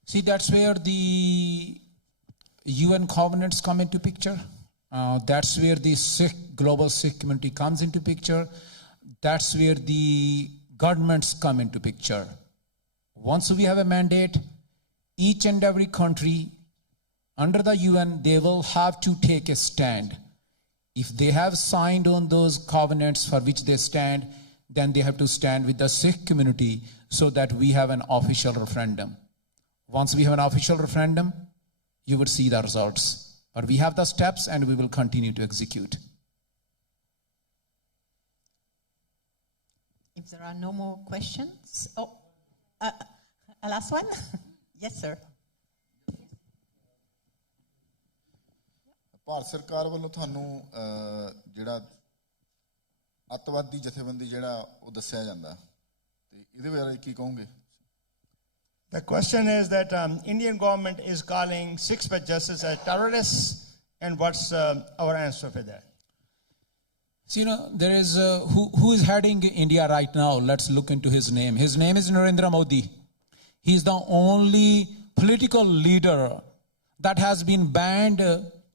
See, that's where the UN covenants come into picture. That's where the Sikh, global Sikh community comes into picture. That's where the governments come into picture. Once we have a mandate, each and every country under the UN, they will have to take a stand. If they have signed on those covenants for which they stand, then they have to stand with the Sikh community so that we have an official referendum. Once we have an official referendum, you would see the results. But we have the steps and we will continue to execute. If there are no more questions, a last one? Yes, sir. Bharat ਸਰਕਾਰ ਵੱਲੋਂ ਤੁਹਾਨੂੰ ਜਿਹੜਾ ਅੱਤਵਾਦੀ ਜਥੇਬੰਦੀ ਜਿਹੜਾ ਉਹ ਦੱਸਿਆ ਜਾਂਦਾ ਤੇ ਇਹਦੇ ਬਾਰੇ ਕੀ ਕਹੋਗੇ? The question is that Indian government is calling Sikhs for justice as terrorists, and what's our answer for that? So, there is, who is heading India right now? Let's look into his name. His name is Narendra Modi. He's the only political leader that has been banned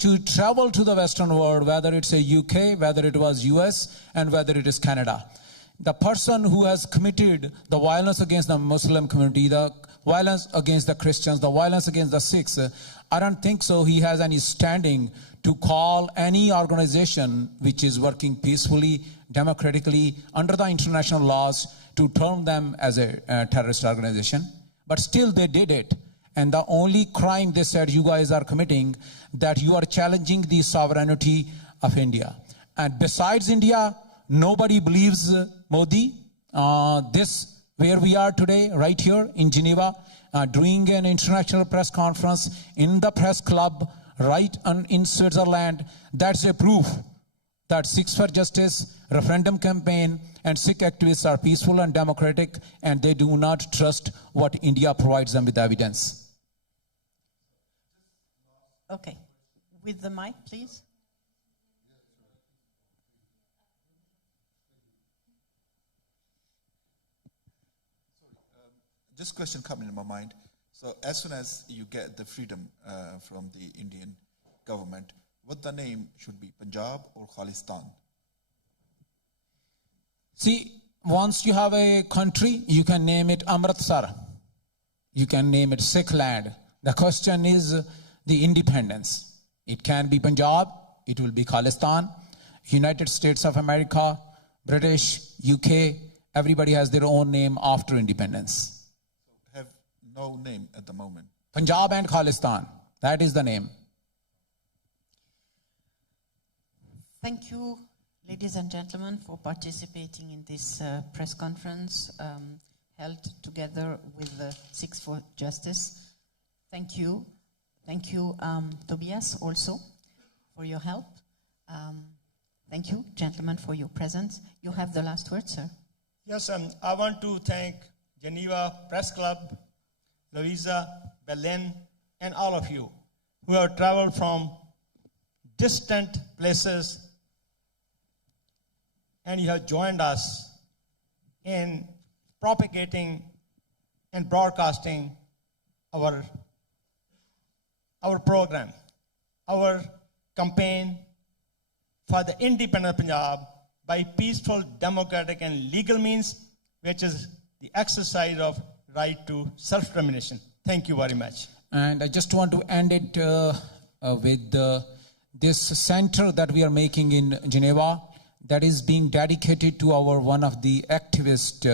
to travel to the Western world, whether it's a UK, whether it was US, and whether it is Canada. The person who has committed the violence against the Muslim community, the violence against the Christians, the violence against the Sikhs, I don't think so he has any standing to call any organization which is working peacefully, democratically, under the international laws, to term them as a terrorist organization. But still they did it. And the only crime they said you guys are committing, that you are challenging the sovereignty of India. And besides India, nobody believes Modi. Where we are today, right here in Geneva, doing an international press conference in the press club, right in Switzerland, that's a proof that Sikhs for Justice, referendum campaign, and Sikh activists are peaceful and democratic, and they do not trust what India provides them with evidence. Okay. With the mic, please. Just a question coming in my mind. So as soon as you get the freedom from the Indian government, what the name should be, Punjab or Khalistan? See, once you have a country, you can name it Amritsar. You can name it Sikh land. The question is the independence. It can be Punjab, it will be Khalistan, United States of America, British, UK, everybody has their own name after independence. Have no name at the moment. Punjab and Khalistan, that is the name. Thank you, ladies and gentlemen, for participating in this press conference held together with the Sikhs for Justice. Thank you. Thank you, Tobias, also, for your help. Thank you, gentlemen, for your presence. You have the last word, sir. Yes, I want to thank Geneva Press Club, Louisa, Berlin, and all of you who have traveled from distant places and you have joined us in propagating and broadcasting our program, our campaign for the independent Punjab by peaceful, democratic, and legal means, which is the exercise of right to self-determination. Thank you very much. And I just want to end it with this center that we are making in Geneva that is being dedicated to one of the activists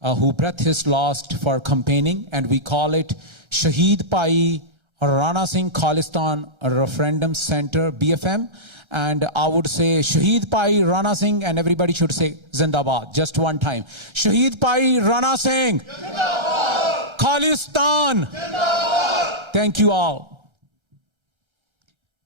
who breath is lost for campaigning, and we call it Shaheed Pai Rana Singh Khalistan Referendum Center, BFM. And I would say Shaheed Pai Rana Singh, and everybody should say Zindabad, just one time. Shaheed Pai Rana Singh, Zindabad! Khalistan! Zindabad! Thank you all.